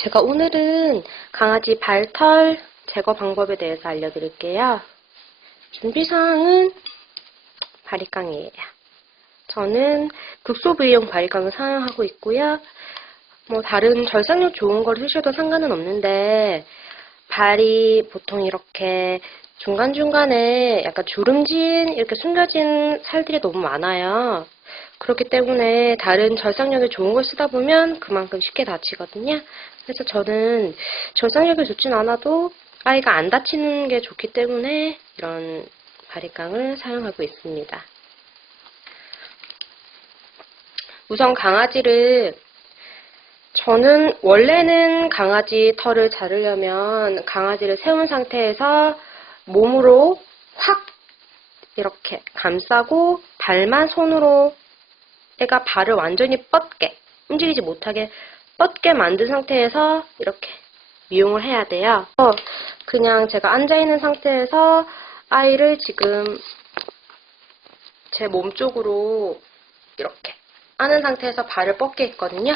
제가 오늘은 강아지 발털 제거 방법에 대해서 알려드릴게요. 준비사항은 바리깡이에요. 저는 극소 부위용 바리깡을 사용하고 있고요. 뭐 다른 절삭력 좋은 걸 쓰셔도 상관은 없는데 발이 보통 이렇게 중간중간에 약간 주름진 이렇게 숨겨진 살들이 너무 많아요. 그렇기 때문에 다른 절삭력이 좋은 걸 쓰다 보면 그만큼 쉽게 다치거든요. 그래서 저는 절삭력이 좋진 않아도 아이가 안 다치는 게 좋기 때문에 이런 바리깡을 사용하고 있습니다. 우선 강아지를 저는 원래는 강아지 털을 자르려면 강아지를 세운 상태에서 몸으로 확 이렇게 감싸고 발만 손으로 애가 발을 완전히 뻗게 움직이지 못하게 뻗게 만든 상태에서 이렇게 미용을 해야 돼요. 어, 그냥 제가 앉아있는 상태에서 아이를 지금 제 몸 쪽으로 이렇게 하는 상태에서 발을 뻗게 했거든요.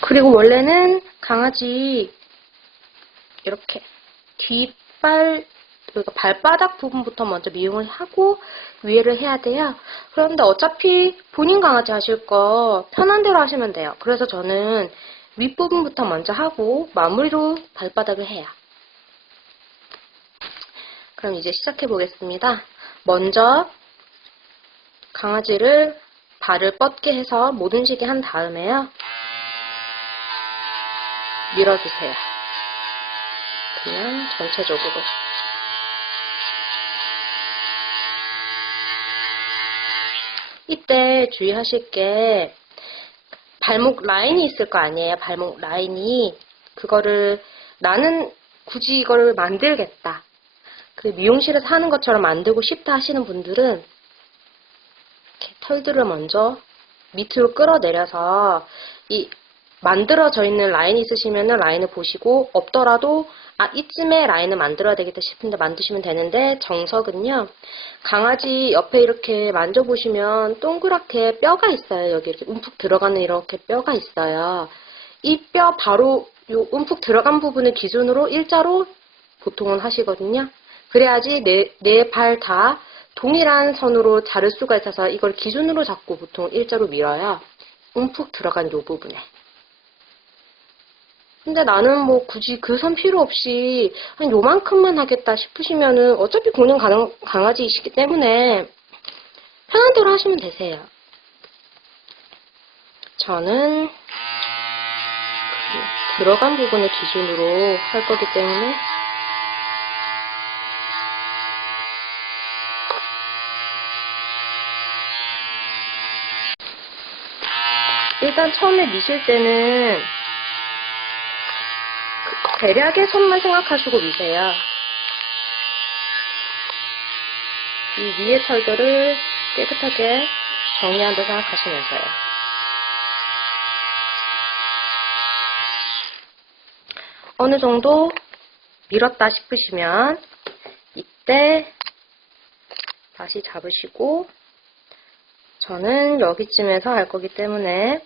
그리고 원래는 강아지 이렇게 뒷발 그러니까 발바닥 부분부터 먼저 미용을 하고 위에를 해야 돼요. 그런데 어차피 본인 강아지 하실 거 편한 대로 하시면 돼요. 그래서 저는 윗부분부터 먼저 하고 마무리로 발바닥을 해요. 그럼 이제 시작해 보겠습니다. 먼저 강아지를 발을 뻗게 해서 못 움직이게 한 다음에요. 밀어주세요. 그냥 전체적으로. 이때 주의하실 게 발목 라인이 있을 거 아니에요. 발목 라인이 그거를 나는 굳이 이거를 만들겠다. 그 미용실에서 하는 것처럼 만들고 싶다 하시는 분들은 털들을 먼저 밑으로 끌어내려서 이 만들어져 있는 라인이 있으시면 라인을 보시고 없더라도 아 이쯤에 라인을 만들어야 되겠다 싶은데 만드시면 되는데 정석은요 강아지 옆에 이렇게 만져보시면 동그랗게 뼈가 있어요. 여기 이렇게 움푹 들어가는 이렇게 뼈가 있어요. 이 뼈 바로 요 움푹 들어간 부분을 기준으로 일자로 보통은 하시거든요. 그래야지 내발다 동일한 선으로 자를 수가 있어서 이걸 기준으로 잡고 보통 일자로 밀어요. 움푹 들어간 요 부분에 근데 나는 뭐 굳이 그 선 필요 없이 한 요만큼만 하겠다 싶으시면은 어차피 공룡 가능, 강아지이시기 때문에 편한 대로 하시면 되세요. 저는 그 들어간 부분을 기준으로 할 거기 때문에 일단 처음에 미실 때는 대략의 선만 생각하시고 미세요. 이 위에 털들을 깨끗하게 정리한다 생각하시면서요. 어느 정도 밀었다 싶으시면 이때 다시 잡으시고 저는 여기쯤에서 할 거기 때문에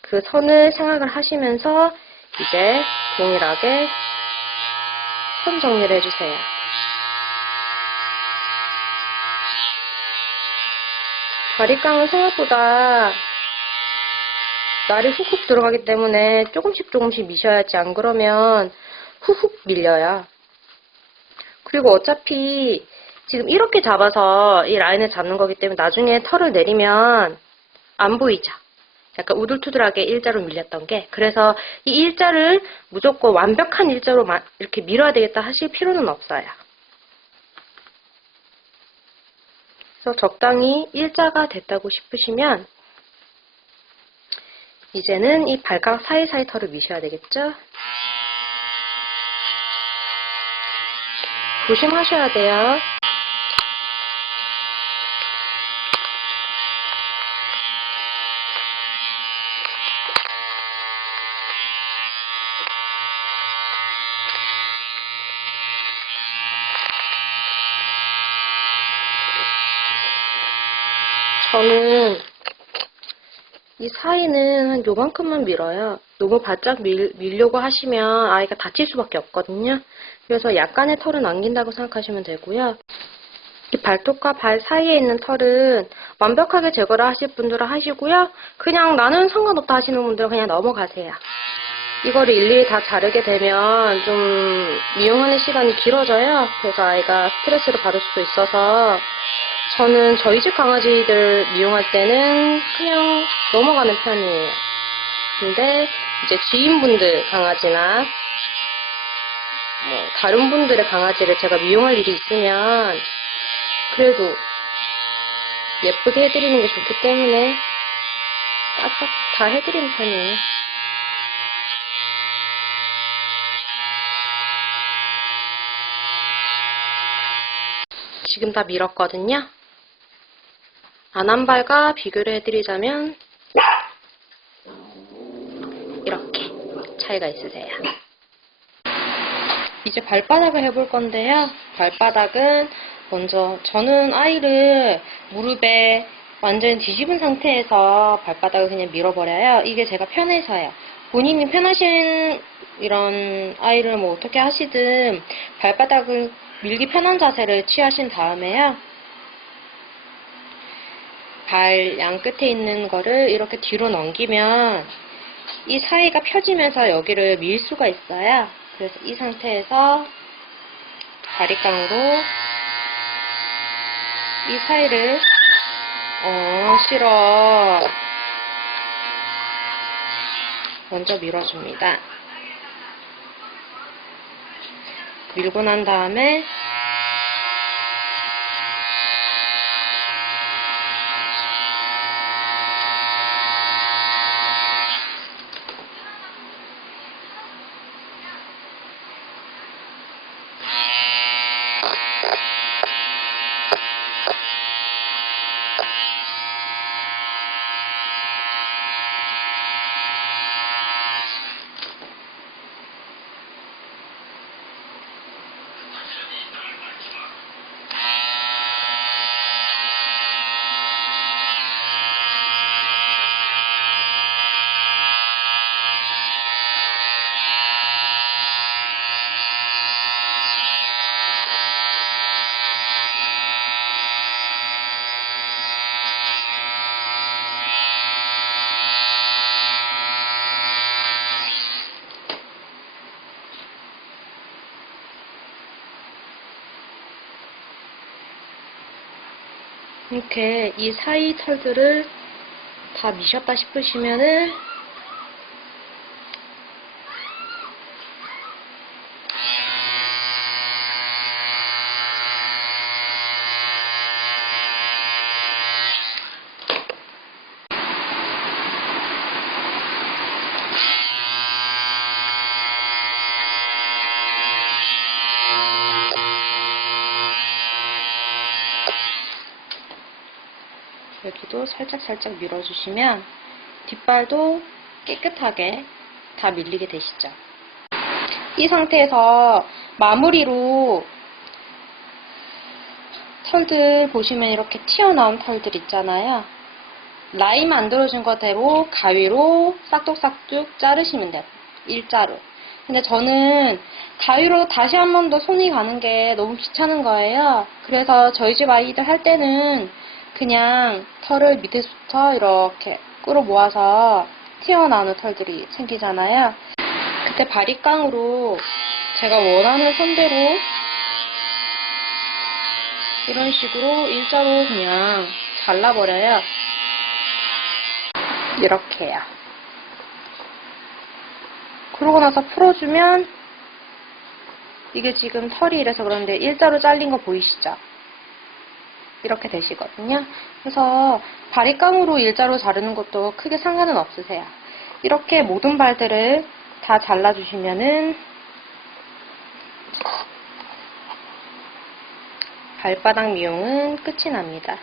그 선을 생각을 하시면서 이제 동일하게 선 정리를 해주세요. 바리깡은 생각보다 날이 훅훅 들어가기 때문에 조금씩 조금씩 미셔야지 안 그러면 훅훅 밀려요. 그리고 어차피 지금 이렇게 잡아서 이 라인을 잡는 거기 때문에 나중에 털을 내리면 안 보이죠. 약간 우둘투둘하게 일자로 밀렸던 게 그래서 이 일자를 무조건 완벽한 일자로 이렇게 밀어야 되겠다 하실 필요는 없어요. 그래서 적당히 일자가 됐다고 싶으시면 이제는 이 발각 사이사이 털을 미셔야 되겠죠? 조심하셔야 돼요. 저는 이 사이는 한 요만큼만 밀어요. 너무 바짝 밀, 밀려고 하시면 아이가 다칠 수밖에 없거든요. 그래서 약간의 털은 남긴다고 생각하시면 되고요. 이 발톱과 발 사이에 있는 털은 완벽하게 제거를 하실 분들은 하시고요. 그냥 나는 상관없다 하시는 분들은 그냥 넘어가세요. 이거를 일일이 다 자르게 되면 좀 미용하는 시간이 길어져요. 그래서 아이가 스트레스를 받을 수도 있어서 저는 저희 집 강아지들 미용할 때는 그냥 넘어가는 편이에요. 근데 이제 지인분들 강아지나 뭐 다른 분들의 강아지를 제가 미용할 일이 있으면 그래도 예쁘게 해드리는 게 좋기 때문에 싹싹 다 해드리는 편이에요. 지금 다 밀었거든요. 안한발과 비교를 해드리자면 이렇게 차이가 있으세요. 이제 발바닥을 해볼 건데요. 발바닥은 먼저 저는 아이를 무릎에 완전 뒤집은 상태에서 발바닥을 그냥 밀어버려요. 이게 제가 편해서요. 본인이 편하신 이런 아이를 뭐 어떻게 하시든 발바닥을 밀기 편한 자세를 취하신 다음에요. 발 양 끝에 있는 거를 이렇게 뒤로 넘기면 이 사이가 펴지면서 여기를 밀 수가 있어요. 그래서 이 상태에서 바리깡으로 이 사이를 어 싫어 먼저 밀어줍니다. 밀고 난 다음에 이렇게 이 사이 털들을 다 미셨다 싶으시면은 여기도 살짝살짝 밀어주시면 뒷발도 깨끗하게 다 밀리게 되시죠. 이 상태에서 마무리로 털들 보시면 이렇게 튀어나온 털들 있잖아요. 라인 만들어준 거대로 가위로 싹둑싹둑 자르시면 돼요. 일자로. 근데 저는 가위로 다시 한 번 더 손이 가는 게 너무 귀찮은 거예요. 그래서 저희 집 아이들 할 때는 그냥 털을 밑에부터 이렇게 끌어 모아서 튀어나오는 털들이 생기잖아요. 그때 바리깡으로 제가 원하는 선대로 이런 식으로 일자로 그냥 잘라버려요. 이렇게요. 그러고 나서 풀어주면 이게 지금 털이 이래서 그런데 일자로 잘린 거 보이시죠? 이렇게 되시거든요. 그래서 바리깡으로 일자로 자르는 것도 크게 상관은 없으세요. 이렇게 모든 발들을 다 잘라주시면은 발바닥 미용은 끝이 납니다.